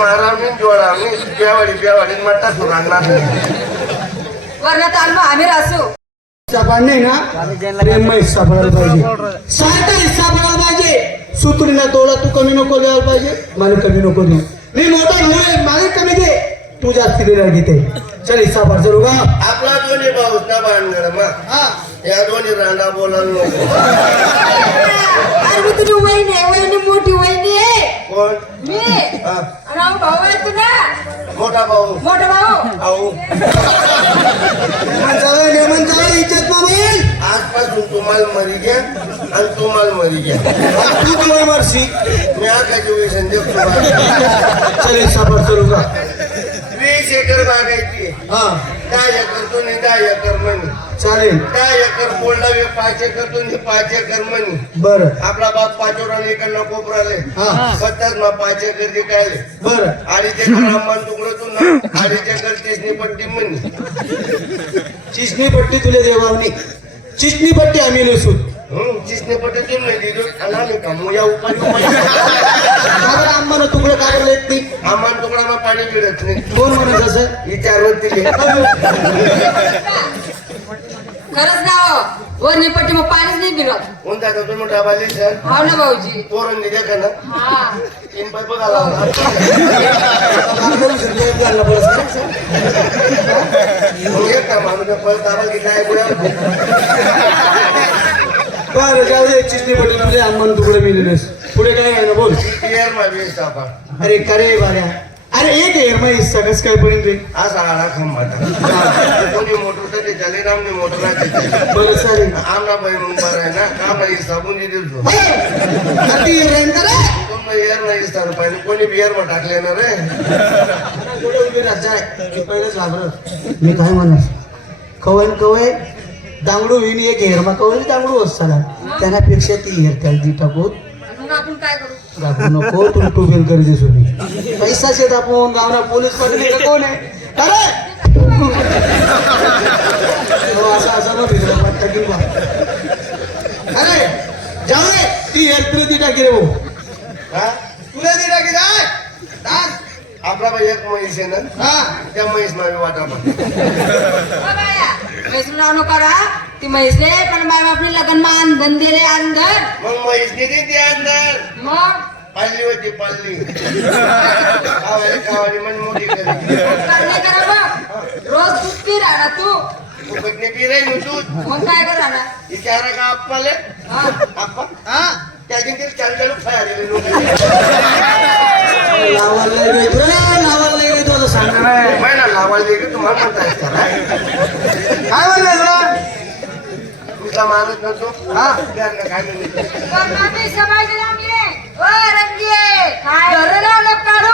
महाराज जोडा मी बेवाडी बेवाडी मटा सुरांना वर्णात आलो आम्ही रासू सापड नाही ना प्रेम म्हैस सापडायला पाहिजे. सारखा हिस्सा पडायला पाहिजे. सुत्रीला तोडा तू कमी नको द्यायला पाहिजे मला कमी नको देऊ. मी मोठा भाऊ आहे मला कमी दे. तू जास्त दिला घेते चल हिस्सा पड चलू का आपला दोन्ही भाऊ ना बांधणार मग. या दोन्ही रांडा बोलायला नको. अरे मी तुझी वहिनी आहे वहिनी मोठी वहिनी आहे. कोण? मी? हा, आणि आम्ही भाऊ आहे तुला मोठा भाऊ. मोठा भाऊ? भाऊ चला नेमन चला इज्जत मोबाईल. आजपासून तुम्हाला मरी घ्या आणि तुम्हाला मरी घ्या. तू तुम्हाला मारशी मी आकाशी वेसन देतो तुम्हाला. चल हिस्सा पड चलू का? वीस एकर बागायची हा. दहा एकर तो नाही दहा एकर म्हणी. चालेल. दहा एकर बोलला मी पाच एकर तो नाही पाच एकर म्हणी. बरं. आपला बाप पाचोर आणि इकडनं कोपराले हा. पत्ताच मग पाच एकर जे काय बरं. अडीच एकर आंबान तुकडं तू ना अडीच एकर तेसनी पट्टी म्हणी. चिसणी पट्टी तुला देवावनी. चिसणी पट्टी आम्ही नेसू चिसनी पट्टी तू नाही दिली. आणि आम्ही कामू या उपाय काबर आम्हाला तुकडं काढलं येत नाही. आम्हाला तुकडा मग पाणी मिळत नाही. कोण म्हणत असं? विचारवर दिले खरंच ना हो. वरणी पट्टी मग पाणीच नाही पिरत. कोणता का तुम्ही डबा लिहिशाल हाव ना भाऊजी. पोरण दिले का ना? हा. तीन पाय मग एक परत दाबा बरं जाऊ दे पट्टी म्हणजे तुकडे मिळलेस पुढे काय आहे ना बोल. सापा. अरे करे बाऱ्या? अरे एक हेर मग कस काय पडेल रे असा आडा खंबाटा कोणी मोटर तर ते मोटर राहते बरं चालेल. आमना बाई मग बरं आहे ना? काम नाही साबून दिली अति रेन करा कोण एअर नाही सर पाहिजे कोणी बिअर मग टाकले ना रे थोडं उभी राहत जाय मी पहिलंच घाबरत मी काय म्हणत कवयन कवय दांगडू विन एक हेरमा कवय दांगडू असताना? त्याच्यापेक्षा ती हेर त्याला दी टाकून आपण काय करू? नको तुम्ही टू व्हील करी दिसू मी पैसा शेत आपण गावना पोलीस पाटील का कोण आहे? अरे! हो, असं असं. अरे जाऊ रे ती हेर तुला ती टाकी रे भाऊ. हा? तुला ती टाकी जाय टाक. आपला बाई एक म्हैस आहे ना? हा. त्या म्हैस नावी वाटा पण. बाया नाव नको करा. ती म्हैसले पण माय बापने लग्न मा अंधन दिले अंधन मग म्हैस किती ती अंदर मग? पाल्ली होती पाल्ली. कावाडी कावाडी म्हणजे मोठी करी करणे करा बघ. रोज दूध पी राहणार तू फुकटने मी मग काय कर राहणार विचारा का आप्पाले हा. आप्पा हा? लोक. लावायला लावायला सांगणार तुम्हाला म्हणता येत काय म्हणलं तुला माणूस नसतो हा त्यांना काय म्हणते समाज रंगे काय? घर काढू